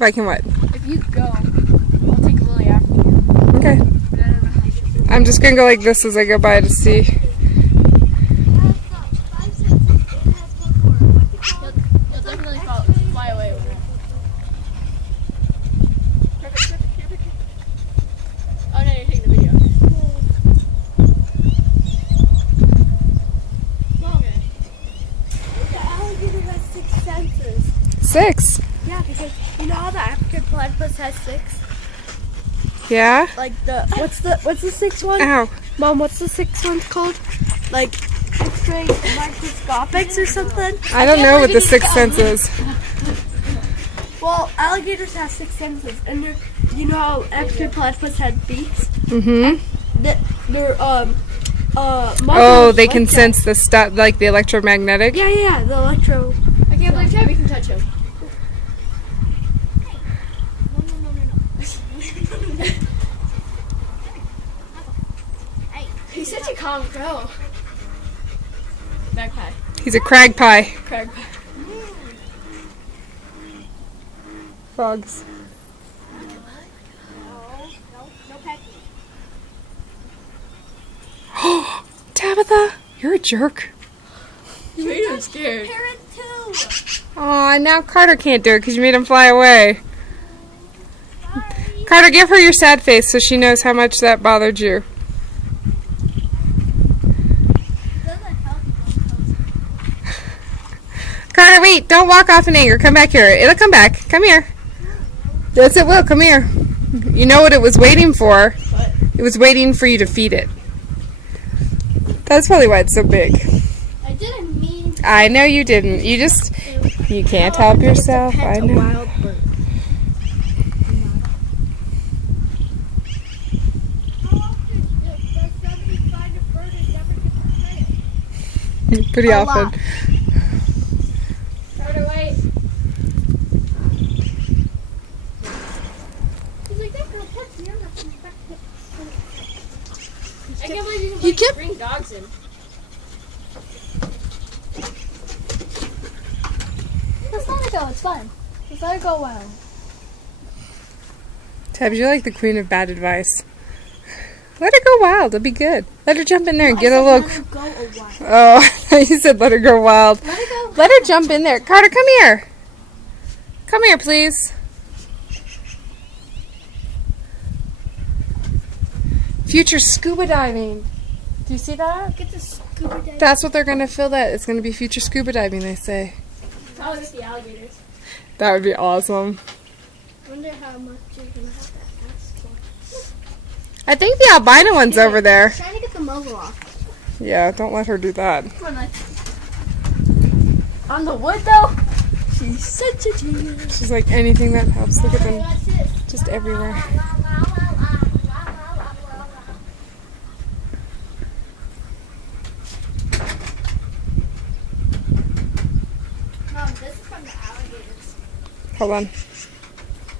If I can what? If you go, I'll take Lily after you. Okay. But I don't know how you can. I'm just gonna go like this as I go by to see. You'll definitely fly away with it. Perfect. Oh no, you're taking the video. Okay. The alligator has 6 senses. 6. Yeah, because you know how the African platypus has 6? Yeah? Like what's the 6th one? Ow. Mom, what's the 6th one called? Like X-ray microscopics or something? I don't know what the 6th sense is. Well, alligators have 6 senses, and you know how African platypus had beaks? Mm-hmm. They're Oh, they can sense the stuff, like the electromagnetic? Yeah, the electro. I can't believe Tabby can touch him. He's such a calm crow. Magpie. He's a crag pie. Crag pie. Frogs. No pecking. Tabitha, you're a jerk. You made him scared. Parrot too. Aw, now Carter can't do it because you made him fly away. Carter, give her your sad face so she knows how much that bothered you. Carter, wait, don't walk off in anger. Come back here. It'll come back. Come here. Yes, it will. Come here. You know what it was waiting for? What? It was waiting for you to feed it. That's probably why it's so big. I didn't mean. I know you didn't. You can't help yourself. I know. Wild bird. Pretty A often. lot. Carter, wait. He's like, that girl touched me. I'm not going back to I can't believe you can bring dogs in. Just let it go. It's fine. Just let it go wild. Tabs, you're like the queen of bad advice. Let her go wild. It'll be good. Let her jump in there and get a look. Let it go a while. Oh, you said let her go wild. Let it go. Let her jump in there. Carter, come here. Come here, please. Future scuba diving. Do you see that? Get the scuba dive. That's what they're going to fill that. It's going to be future scuba diving, they say. Oh, it's the alligators. That would be awesome. I wonder how much you're gonna have to ask for. I think the albino one's over there. Trying to get the muzzle off. Yeah, don't let her do that. Come on, on the wood though. She's such a genius. She's like anything that helps. Look at them Watch this. just everywhere. Mom, this is from the alligators. Hold on.